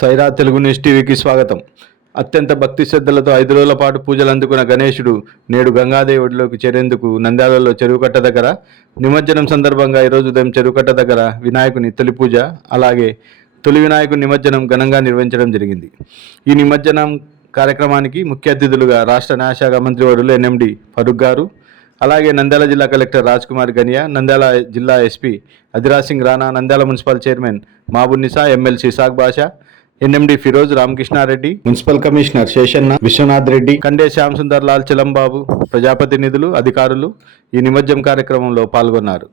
Sye Raa Telugu news టీవీకి స్వాగతం. అత్యంత భక్తి శ్రద్ధలతో ఐదు రోజుల పాటు పూజలు అందుకున్న గణేశుడు నేడు గంగాదేవి ఒడిలోకి చేరేందుకు నంద్యాలలో చెరువుకట్ట దగ్గర నిమజ్జనం సందర్భంగా ఈరోజు ఉదయం చెరువుకట్ట దగ్గర వినాయకుని తొలి పూజ అలాగే తొలి వినాయకుని నిమజ్జనం ఘనంగా నిర్వహించడం జరిగింది. ఈ నిమజ్జనం కార్యక్రమానికి ముఖ్య అతిథులుగా రాష్ట్ర న్యాయశాఖ మంత్రి వర్యులు ఎన్ఎండి ఫరూక్ గారు అలాగే నంద్యాల జిల్లా కలెక్టర్ రాజ్ కుమార్ గనియా నంద్యాల జిల్లా SP Adhiraj Singh Rana Nandyal municipal chairman Mahaboob Nisa MLC సాగ్ Basha NMD Firoz Ramakrishna Reddy. Municipal commissioner Seshanna Viswanath Reddy. Kande Shyam Sundar Lal Chilambabu ప్రజాప్రతినిధులు అధికారులు ఈ నిమజ్జనం కార్యక్రమంలో పాల్గొన్నారు.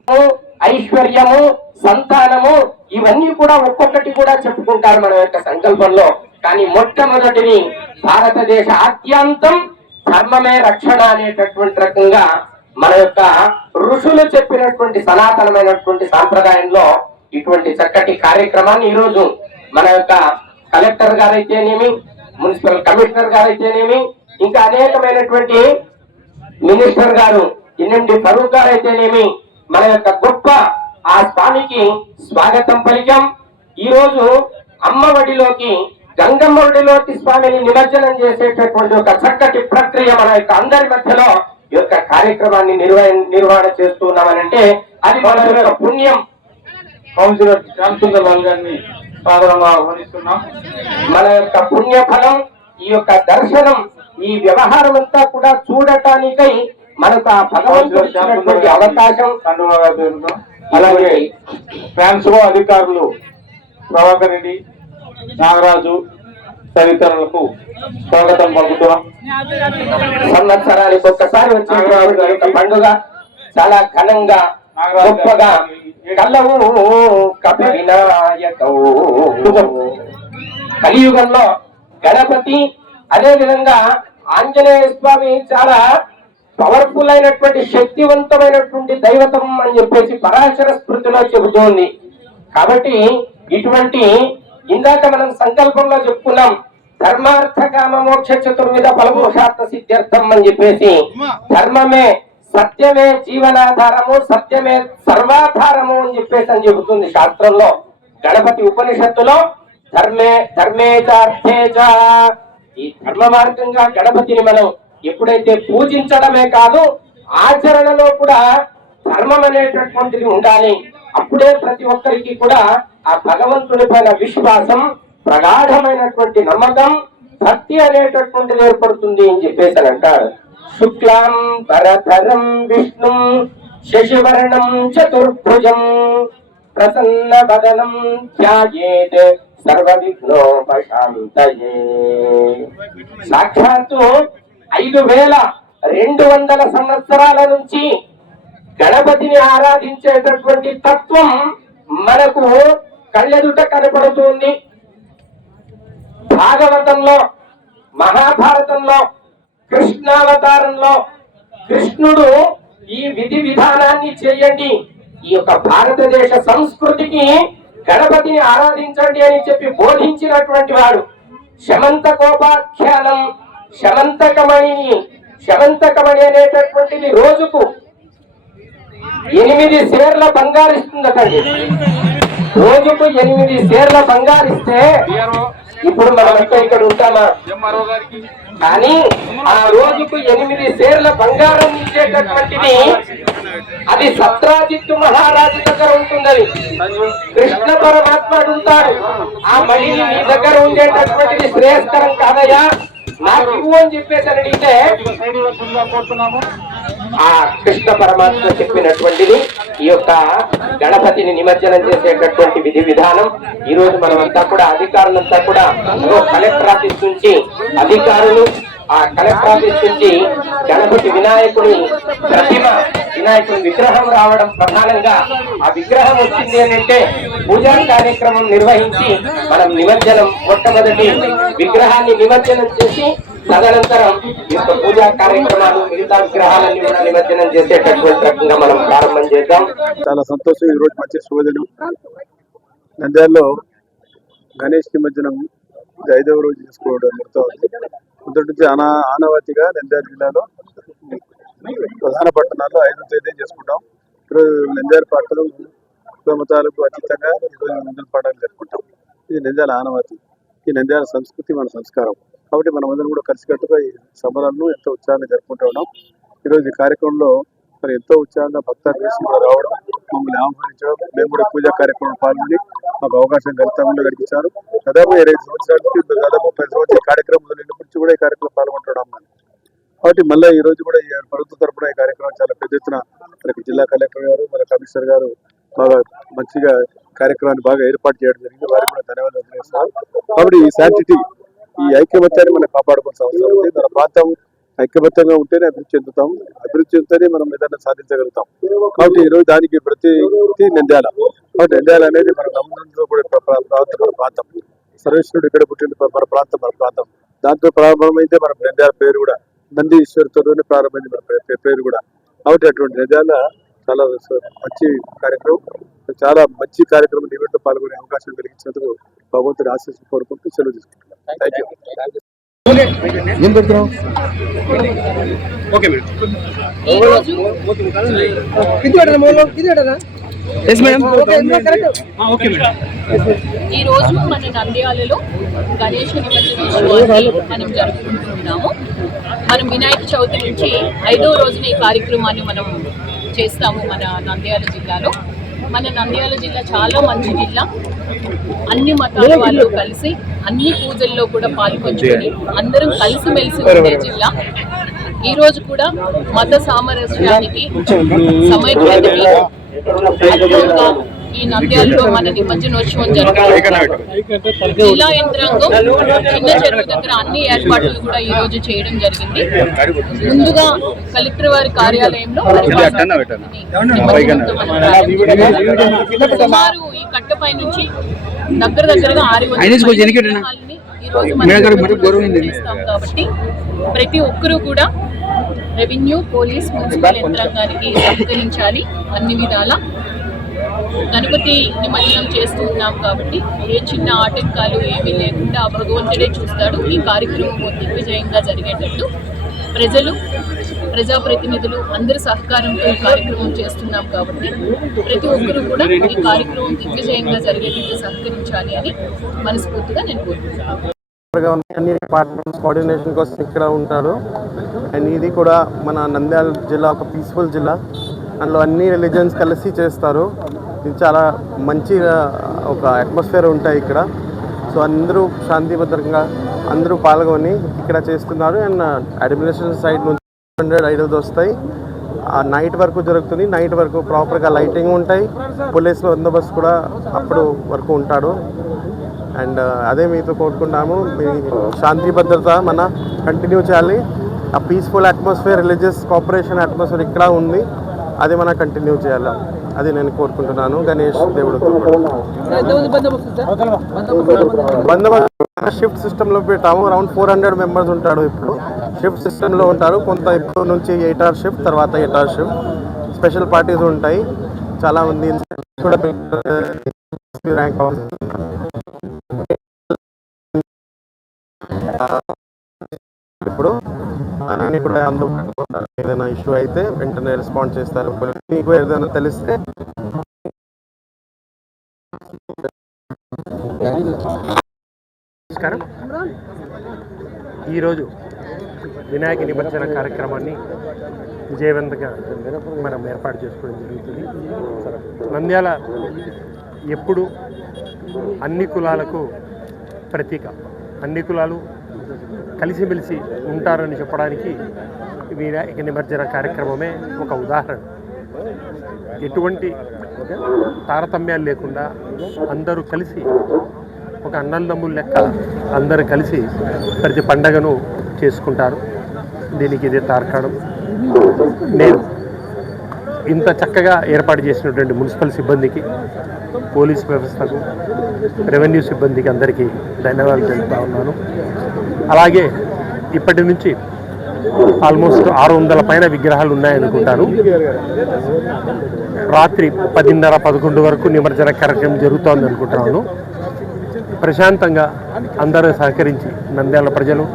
ఐశ్వర్యము సంతానము ఇవన్నీ కూడా ఒక్కొక్కటి కూడా చెప్పుకుంటారు మన యొక్క సంకల్పంలో. కానీ మొట్టమొదటిని భారతదేశ ఆద్యాంతం ధర్మమే రక్షణ అనేటటువంటి రకంగా మన యొక్క ఋషులు చెప్పినటువంటి సనాతనమైనటువంటి సాంప్రదాయంలో ఇటువంటి చక్కటి కార్యక్రమాన్ని ఈరోజు మన యొక్క కలెక్టర్ గారైతేనేమి మున్సిపల్ కమిషనర్ గారైతేనేమి ఇంకా అనేకమైనటువంటి మినిస్టర్ గారు ఎన్ఎండి ఫరూక్ గారు అయితేనేమి మన యొక్క గొప్ప ఆ స్వామికి స్వాగతం పలికాం. ఈ రోజు అమ్మఒడిలోకి గంగమ్మ ఒడిలోకి స్వామిని నిమజ్జనం చేసేటటువంటి ఒక చక్కటి ప్రక్రియ మన యొక్క అందరి మధ్యలో ఈ యొక్క కార్యక్రమాన్ని నిర్వహణ నిర్వహణ చేస్తున్నామనంటే అది మన యొక్క పుణ్యం. కౌన్సిలర్ శ్యామసుందర్ గారిని సాధారణంగా ఆహ్వానిస్తున్నాం. మన యొక్క పుణ్య ఫలం ఈ యొక్క దర్శనం ఈ వ్యవహారం అంతా కూడా చూడటానికై మనకు ఆ భగవంతుడు అవకాశం. అలాగే ఫ్యాన్స్ అధికారులు ప్రభాకర్ రెడ్డి నాగరాజు తదితరులకు స్వాగతం పలుకుతున్నాం. సంవత్సరానికి ఒక్కసారి యొక్క పండుగ చాలా ఘనంగా గొప్పగా కలవు వినాయకవు కలియుగంలో గణపతి అదే విధంగా ఆంజనేయ స్వామి చాలా పవర్ఫుల్ అయినటువంటి శక్తివంతమైనటువంటి దైవతం అని చెప్పేసి పరాశర స్మృతిలో చెబుతోంది. కాబట్టి ఇటువంటి ఇందాక మనం సంకల్పంలో చెప్పుకున్నాం ధర్మార్థ కామ మోక్ష చతుర్విధ ఫలమోషార్థ సిద్ధ్యర్థం అని చెప్పేసి ధర్మమే సత్యమే జీవనాధారము సత్యమే సర్వాధారము అని చెప్పేసి అని చెబుతుంది శాస్త్రంలో. గణపతి ఉపనిషత్తులో ధర్మే ధర్మేచార్థేచ ఈ ధర్మ మార్గంగా గణపతిని మనం ఎప్పుడైతే పూజించడమే కాదు ఆచరణలో కూడా ధర్మం అనేటటువంటిది ఉండాలి. అప్పుడే ప్రతి ఒక్కరికి కూడా ఆ భగవంతుడి పైన విశ్వాసం ప్రగాఢమైనటువంటి నమ్మకం భక్తి అనేటటువంటిది ఏర్పడుతుంది అని చెప్పేసి అని అంటారు. శుక్లాం పరధరం విష్ణు శశివర్ణం చతుర్భుజం ప్రసన్న వదనం ధ్యాయేత్ సర్వ సాక్షాత్తు ఐదు వేల రెండు వందల సంవత్సరాల నుంచి గణపతిని ఆరాధించేటటువంటి తత్వం మనకు కళ్ళెదుట కనపడుతుంది. భాగవతంలో మహాభారతంలో కృష్ణావతారంలో కృష్ణుడు ఈ విధి విధానాన్ని చేయండి. ఈ యొక్క భారతదేశ సంస్కృతికి గణపతిని ఆరాధించండి అని చెప్పి బోధించినటువంటి వాడు శమంతకోపాఖ్యానం శమంతకమణిని శమంతకమణి అనేటటువంటిది రోజుకు ఎనిమిది సేర్ల బంగారు ఇస్తుందటండి రోజుకు ఎనిమిది సేర్ల బంగారు ఇస్తే ఇప్పుడు మనమంతా ఇక్కడ ఉంటామా? కానీ ఆ రోజుకు ఎనిమిది సేర్ల బంగారం ఇచ్చేటటువంటిది అది సత్రాజిత్తు మహారాజు దగ్గర ఉంటుందని. కృష్ణ పరమాత్మడు ఉంటాడు ఆ మణిని నీ దగ్గర ఉండేటటువంటిది శ్రేయస్కరం కాదయ్యా నాకు అని చెప్పేసి అడిగితే ఆ కృష్ణ పరమాత్మ చెప్పినటువంటిది ఈ యొక్క గణపతిని నిమజ్జనం చేసేటటువంటి విధి విధానం. ఈ రోజు మనమంతా కూడా అధికారులంతా కూడా కలెక్టర్ ఆఫీస్ నుంచి అధికారులు ఆ కలెక్టర్ ఆఫీస్ నుంచి గణపతి వినాయకుడి ప్రతిమ వినాయకుడి విగ్రహం రావడం ప్రధానంగా ఆ విగ్రహం వచ్చింది అంటే పూజా కార్యక్రమం నిర్వహించి మనం నిమజ్జనం మొట్టమొదటి విగ్రహాన్ని నిమజ్జనం చేసి తదనంతరం యొక్క పూజా కార్యక్రమాలు మిగతా విగ్రహాలన్నీ కూడా నిమజ్జనం చేసేటటువంటి రకంగా మనం ప్రారంభం చేద్దాం. చాలా సంతోషం ఈరోజు మంచి శుభదినం. నంద్యాలలో గణేష్ నిమజ్జనం ఇది ఐదవ రోజు చేసుకోవడం జరుగుతుంది మొదటి నుంచి ఆనా ఆనవాతిగా నంద్యాల జిల్లాలో ప్రధాన పట్టణాల్లో ఐదు తేదీ చేసుకుంటాం. ఈరోజు నంద్యాల పట్టణం కుల అతీతంగా ఈరోజు నంద్యాల పండుగ జరుపుకుంటాం. ఇది నంద్యాల ఆనవాతి ఈ నంద్యాల సంస్కృతి మన సంస్కారం. కాబట్టి మనం అందరం కూడా కలిసికట్టుగా ఈ సభలను ఎంతో ఉత్సాహంగా జరుపుకుంటూ ఉన్నాం. ఈరోజు ఈ కార్యక్రమంలో మరి ఎంతో ఉత్సాహంగా భక్తాలు వేసి కూడా రావడం మమ్మల్ని ఆహ్వానించడం మేము కూడా పూజా కార్యక్రమంలో పాల్గొని మాకు అవకాశం గతంలో కల్పించారు దాదాపు ఇరవై సంవత్సరాల నుంచి దాదాపు ముప్పై సంవత్సరాల కార్యక్రమం నుంచి కూడా ఈ కార్యక్రమం పాల్గొంటున్నాం మనం కాబట్టి మళ్ళీ ఈ రోజు కూడా ఈ ప్రభుత్వ తరపున ఈ కార్యక్రమం చాలా పెద్ద ఎత్తున మనకి జిల్లా కలెక్టర్ గారు మన కమిషనర్ గారు బాగా మంచిగా కార్యక్రమాన్ని బాగా ఏర్పాటు చేయడం జరిగింది. వారికి కూడా ధన్యవాదాలు తెలియజేస్తున్నాను కాబట్టి ఈ శాంటిటీ ఈ ఐక్యమత్యాన్ని మనం కాపాడుకోవాల్సిన అవసరం ఉంది. మన ప్రాంతం ఐక్యబద్ధంగా ఉంటేనే అభివృద్ధి చెందుతాం. అభివృద్ధి చెందితేనే మనం ఏదైనా సాధించగలుగుతాం. కాబట్టి ఈ రోజు దానికి ప్రతి నంద్యాల. కాబట్టి నంద్యాల అనేది మన గమనంలో కూడా ప్ర- ప్ర- ప్రాంతం మన ప్రాంతం. సర్వేశ్వరుడు ఇక్కడ పుట్టిన మన ప్రాంతం మన ప్రాంతం. దాంతో ప్రారంభమైతే మన నంద్యాల పేరు కూడా. నంది ఈశ్వరుతోనే ప్రారంభమైంది మన పేరు కూడా. కాబట్టి అటువంటి నంద్యాల చాలా మంచి కార్యక్రమం. చాలా మంచి కార్యక్రమం ఈవెంట్లో పాల్గొనే అవకాశం కలిగించినందుకు భగవంతుని ఆశీస్సు కోరుకుంటూ సెలవు తీసుకుంటున్నాను థ్యాంక్ యూ ఈరోజు ఈ రోజు మన నంద్యాలలో గణేష్ మనం జరుపుకుంటున్నాము. మనం వినాయక చవితి నుంచి ఐదో రోజున ఈ కార్యక్రమాన్ని మనం చేస్తాము మన నంద్యాల జిల్లాలో. మన నంద్యాల జిల్లా చాలా మంచి జిల్లా. అన్ని మతాల వాళ్ళు కలిసి అన్ని పూజల్లో కూడా పాల్పంచుకొని అందరం కలిసిమెలిసి ఉండే జిల్లా. ఈ రోజు కూడా మత సామరస్యానికి సమైక్యతకి ఈ నంద్యాలలో మన నిమజ్జనోత్సవం జరుగుతుంది జిల్లా యంత్రాంగం చిన్న చెరువు దగ్గర అన్ని ఏర్పాట్లు కూడా ఈ రోజు చేయడం జరిగింది. ముందుగా కలెక్టర్ వారి కార్యాలయంలో. సుమారు ఈ కట్టపై నుంచి దగ్గర దగ్గరగా ఆరు కాబట్టి ప్రతి ఒక్కరూ కూడా రెవెన్యూ పోలీస్ మున్సిపల్ యంత్రాంగానికి సహకరించాలి అన్ని విధాల. గణపతి నిమజ్జనం చేస్తున్నాం కాబట్టి ఏ చిన్న ఆటంకాలు ఏమీ లేకుండా భగవంతుడే చూస్తాడు. ఈ కార్యక్రమం దిగ్విజయంగా జరిగేటట్టు ప్రజలు ప్రజాప్రతినిధులు అందరి సహకారంతో ఈ కార్యక్రమం చేస్తున్నాం కాబట్టి ప్రతి ఒక్కరూ కూడా ఈ కార్యక్రమం దిగ్విజయంగా జరిగేటట్టు సహకరించాలి అని మనస్ఫూర్తిగా నేను కోరుకుంటున్నాను. అన్ని డిపార్ట్మెంట్స్ కోఆర్డినేషన్ కోసం ఇక్కడ ఉంటారు. అండ్ ఇది కూడా మన నంద్యాల జిల్లా ఒక పీస్ఫుల్ జిల్లా. అందులో అన్ని రిలీజన్స్ కలిసి చేస్తారు. ఇది చాలా మంచి ఒక అట్మాస్ఫియర్ ఉంటాయి ఇక్కడ. సో అందరూ శాంతిభద్రంగా అందరూ పాల్గొని ఇక్కడ చేస్తున్నారు. అండ్ అడ్మినిస్ట్రేషన్ సైడ్ నుంచి హండ్రెడ్ ఐడల్స్ వస్తాయి. నైట్ వరకు జరుగుతుంది. నైట్ వరకు ప్రాపర్గా లైటింగ్ ఉంటాయి. పోలీస్ బందోబస్తు కూడా అప్పుడు వరకు ఉంటాడు. అండ్ uh, అదే మీతో కోరుకున్నాము మీ శాంతి భద్రత మన కంటిన్యూ చేయాలి. ఆ peaceful atmosphere religious cooperation atmosphere ఇక్కడ ఉంది. అది మనం కంటిన్యూ చేయాలి? అది నేను కోరుకుంటున్నాను. గణేష్ దేవుడితో బందోబస్తు షిఫ్ట్ సిస్టంలో పెట్టాము. అరౌండ్ ఫోర్ హండ్రెడ్ మెంబర్స్ ఉంటాడు ఇప్పుడు. షిఫ్ట్ సిస్టంలో ఉంటారు. కొంత ఇప్పుడు నుంచి ఎయిట్ అవర్ షిఫ్ట్ తర్వాత eight hour shift special parties ఉంటాయి. చాలా మంది కూడా ర్యాంక్ ఇప్పుడు అని కూడా అందుబాటులో ఏదైనా ఇష్యూ అయితే వెంటనే రెస్పాండ్ చేస్తారు. మీకు ఏదైనా తెలిస్తే నమస్కారం. ఈరోజు వినాయక నిమజ్జన కార్యక్రమాన్ని విజయవంతంగా మనం ఏర్పాటు చేసుకోవడం జరుగుతుంది. నంద్యాల ఎప్పుడు అన్ని కులాలకు ప్రతీక. అన్ని కులాలు కలిసిమెలిసి ఉంటారని చెప్పడానికి వినాయక నిమజ్జన కార్యక్రమమే ఒక ఉదాహరణ. ఎటువంటి తారతమ్యాలు లేకుండా అందరూ కలిసి ఒక అన్నదమ్ముల లెక్క అందరూ కలిసి ప్రతి పండగను చేసుకుంటారు. దీనికి ఇదే తార్కాణం. నేను ఇంత చక్కగా ఏర్పాటు చేసినటువంటి మున్సిపల్ సిబ్బందికి పోలీస్ వ్యవస్థకు రెవెన్యూ సిబ్బందికి అందరికీ ధన్యవాదాలు తెలుపుతా ఉన్నాను. అలాగే ఇప్పటి నుంచి ఆల్మోస్ట్ ఆరు వందల పైన విగ్రహాలు ఉన్నాయనుకుంటాను. రాత్రి పదిన్నర పదకొండు వరకు నిమజ్జన కార్యక్రమం జరుగుతోంది అనుకుంటున్నాను ప్రశాంతంగా అందరూ సహకరించి నంద్యాల ప్రజలు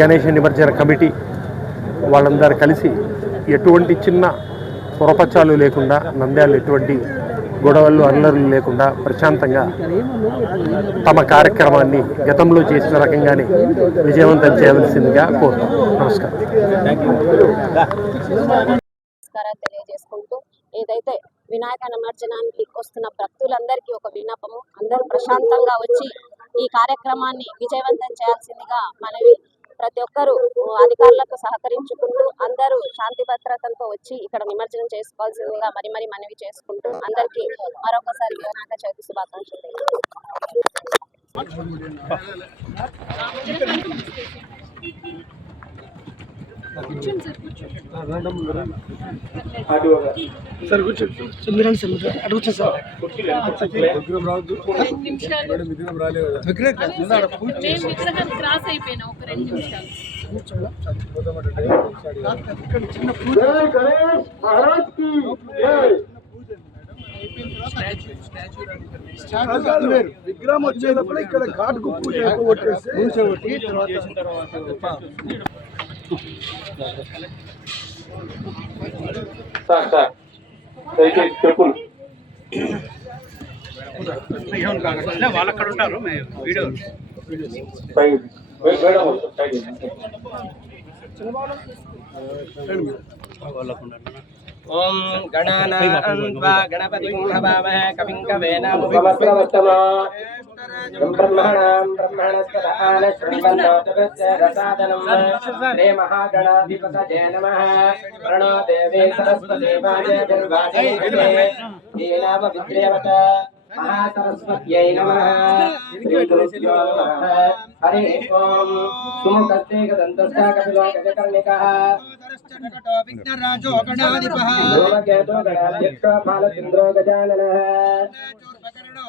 గణేష నిమజ్జన కమిటీ వాళ్ళందరూ కలిసి ఎటువంటి చిన్న పొరపచ్చాలు లేకుండా నంద్యాలు ఎటువంటి గొడవలు అల్లర్లు లేకుండా ప్రశాంతంగా తమ కార్యక్రమాన్ని గతంలో చేసిన రకంగానే విజయవంతం చేయవలసిందిగా కోరుతాం నమస్కారం. నమస్కారాలు తెలియజేసుకుంటూ ఏదైతే వినాయక నిమజ్జనానికి వస్తున్న భక్తులందరికీ ఒక విన్నపము. అందరూ ప్రశాంతంగా వచ్చి ఈ కార్యక్రమాన్ని విజయవంతం చేయాల్సిందిగా మనవి ప్రతి ఒక్కరూ అధికారులకు సహకరించుకుంటూ అందరూ శాంతి భద్రతలతో వచ్చి ఇక్కడ నిమజ్జనం చేసుకోవాల్సిందిగా మరి మరి మనవి చేసుకుంటూ అందరికీ మరొకసారి వినాయక చవితి శుభాకాంక్షలు తెలియజేస్తున్నాను. రెండు నిమిషాలు. మేము విగ్రహం క్రాస్ అయిపోయినా ఒక రెండు నిమిషాలు. విగ్రహం వచ్చేటప్పుడు ఇక్కడ ఘాటుకు పూజ కొట్టేసి సార్ సార్. దయచేసి చెప్పులు. పైకి. వే- వేయడం వస్తుంది, పైకి. ఓం గణానాన్వా గణపతిం కవిం కవేనాముపవస్రవస్తమా బ్రహ్మణాం బ్రహ్మణస్పదాన శ్రీమన్నోతగస్య రసాదనం శ్రీ మహాగణాధిపతయే నమః ప్రణో దేవే సరస్వతి వాజే దుర్వాజే ఏనామ విద్రేవత మహాసరస్వత్యై నమః శ్రీ గురుభ్యో నమః హరి ఓం సుముఖస్తే గదంతస్య కపిలో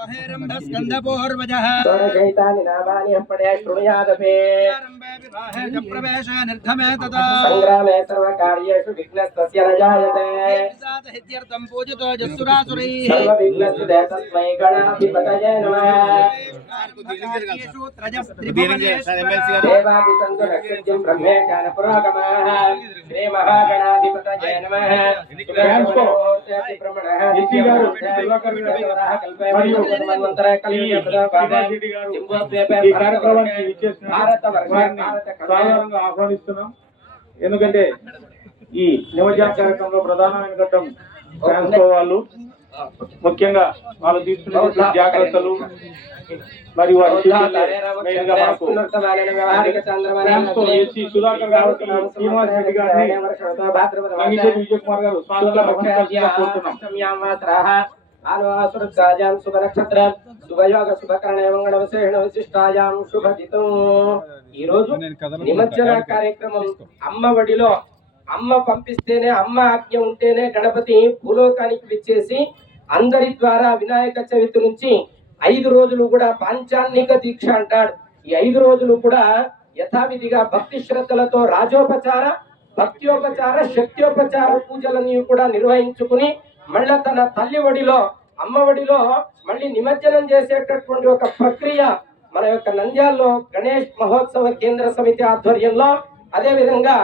గజకర్ణికः ధూమకేతో గణాధ్యక్షో బాలచంద్రో గజాననः షోడశైతాని నామాని అప్పడే శృణుయాదపే సంగ్రామే సర్వకార్యేషు ఆహ్వానిస్తున్నాం. ఎందుకంటే ఈ నిమజ్జన కార్యక్రమంలో ప్రధానమైన ఘట్టం వాళ్ళు ముఖ్యంగా వాళ్ళు తీసుకునే జాగ్రత్తలు మరియు సుధాకర్ గారు శ్రీనివాస్ రెడ్డి గారిని విజయ్ కుమార్ గారు శుభయోగ విశేషణ విశిష్టాయాం శుభజితం. ఈ రోజు నిమజ్జన కార్యక్రమం అమ్మ ఒడిలో. అమ్మ పంపిస్తేనే అమ్మ ఆజ్ఞ ఉంటేనే గణపతి భూలోకానికి విచ్చేసి అందరి ద్వారా వినాయక చవితి నుంచి ఐదు రోజులు కూడా పాంచాన్నిక దీక్ష అంటాడు. ఈ ఐదు రోజులు కూడా యథావిధిగా భక్తి శ్రద్ధలతో రాజోపచార భక్త్యోపచార శక్త్యోపచార పూజలని కూడా నిర్వహించుకుని మళ్ళా తన తల్లి ఒడిలో అమ్మ ఒడిలో మళ్ళీ నిమజ్జనం చేసేటటువంటి ఒక ప్రక్రియ మన యొక్క నంద్యాల్లో గణేష్ మహోత్సవ కేంద్ర సమితి ఆధ్వర్యంలో. అదేవిధంగా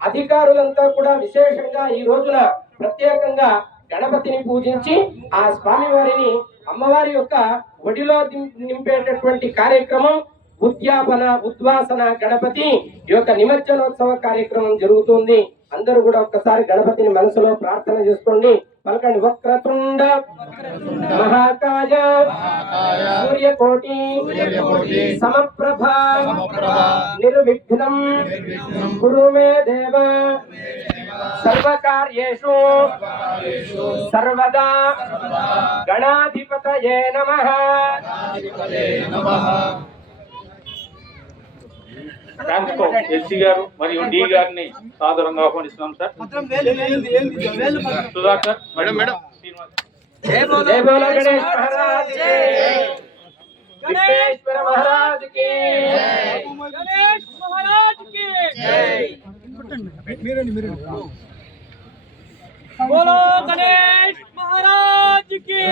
అధికారులంతా కూడా విశేషంగా ఈ రోజున ప్రత్యేకంగా గణపతిని పూజించి ఆ స్వామి వారిని అమ్మవారి యొక్క ఒడిలో నింపేటటువంటి కార్యక్రమం ఉద్యాపన ఉద్వాసన గణపతి ఈ యొక్క నిమజ్జనోత్సవ కార్యక్రమం జరుగుతుంది. అందరూ కూడా ఒక్కసారి గణపతిని మనసులో ప్రార్థన చేసుకోండి. పలకండి. వక్రతుండ మహాకాయ సూర్యకోటి సమప్రభ నిర్విఘ్నం కురు మే దేవ సర్వకార్యేషు సర్వదా గణాధిపతయే నమః ట్రాన్స్కో ఎస్సీ గారు మరియు డి గారిని సాధారణంగా ఆహ్వానిస్తున్నాం సార్ సుధాకర్ మేడం మేడం. జై బోలో గణేష్ మహారాజ్కి. విఘ్నేశ్వర మహారాజ్కి. గణేష్ మహారాజ్కి. बोलो गणेश महाराज की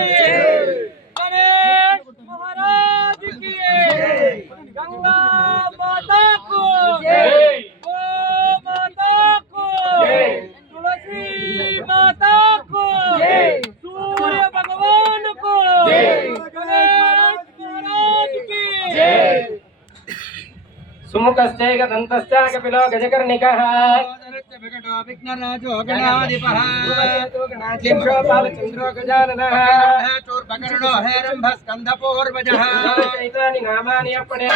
गणेश महाराज की गंगा माता को దంతస్థాకపిలో గజకర్ణిక పాలచంద్రో గజానన చూర్భకర్ణో హేరంభ స్కంధపూర్వజ నామాని అప్పడే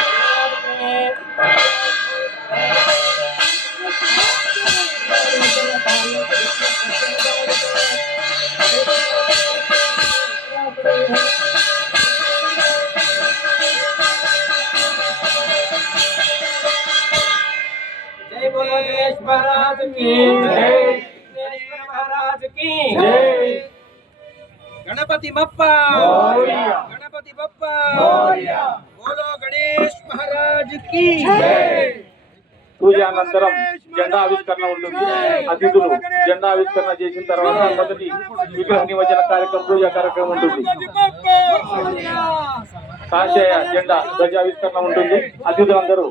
की జై గణేశ్వర మహారాజ్ की జై गणपति बप्पा गणपति बप्पा बोलो गणेश महाराज की పూజ అనంతరం జెండా ఆవిష్కరణ ఉంటుంది అతిథులు జెండా ఆవిష్కరణ చేసిన తర్వాత మొదటి విగ్రహ నిమజ్జన కార్యక్రమం పూజా కార్యక్రమం ఉంటుంది కాషాయ జెండా ధ్వజ ఆవిష్కరణ ఉంటుంది అతిథులందరూ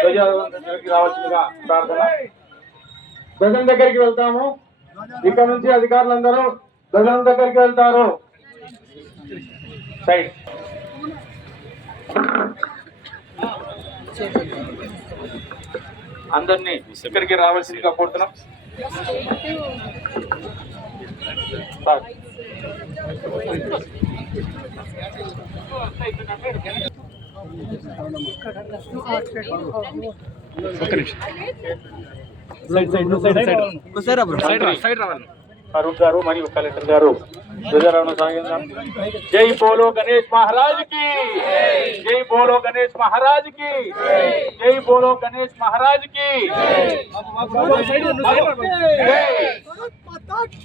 ధ్వజ దగ్గరికి రావాల్సిందిగా ప్రార్థన ధ్వజం దగ్గరికి వెళ్తాము. ఇక్కడ నుంచి అధికారులందరూ ధ్వజం దగ్గరికి వెళ్తారు. సైడ్ అందరినీ ఇక్కడికి రావాల్సిందిగా కోరుతున్నాం. సార్. అరుణ్ గారు మరియు కలెక్టర్ గారు ధ్వజారోహణ సాగించాం జై బోలో గణేష్ మహారాజ్కి జై బోలో గణేష్ మహారాజ్కి జై బోలో గణేష్ మహారాజ్కి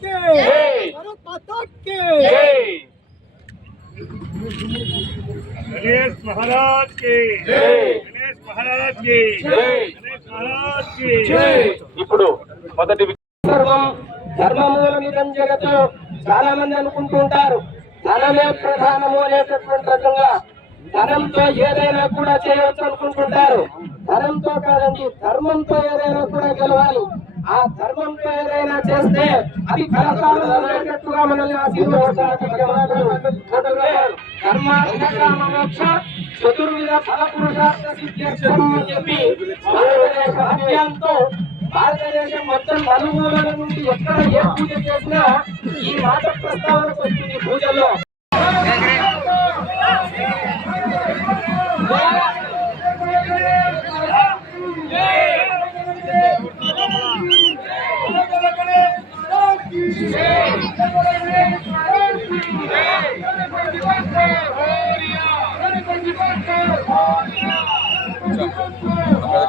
జై జై गणेश महाराज की జై गणेश महाराज की జై गणेश महाराज की ఇప్పుడు మొదటి వి- సర్వం ధర్మమూలమిదం జగత్ చాలా మంది అనుకుంటూ ఉంటారు ధనమే ప్రధానము అనేటటువంటి రకంగా ధనంతో ఏదైనా కూడా చేయవచ్చు అనుకుంటుంటారు ధనంతో కాదండి ధర్మంతో ఏదైనా కూడా గెలవాలి ఆ ధర్మం ఏదైనా చేస్తే అది కలకాలం అనేటట్టుగా మనల్ని ఆశీర్వదించాలి ధర్మాత్మోక్ష చతుర్విధ ఫల పురుషార్థ అని చెప్పి భారతదేశ అభ్యంతో భారతదేశం మొత్తం నలుమూలల నుండి ఎక్కడ ఏ పూజ చేసినా ఈ మాట ప్రస్తావనకు వస్తుంది আপনাদের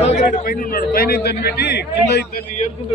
సుధాకర్ పైన ఉన్నాడు పైన ఇద్దరిని పెట్టి కింద ఇద్దరిని ఏరుకుంటూ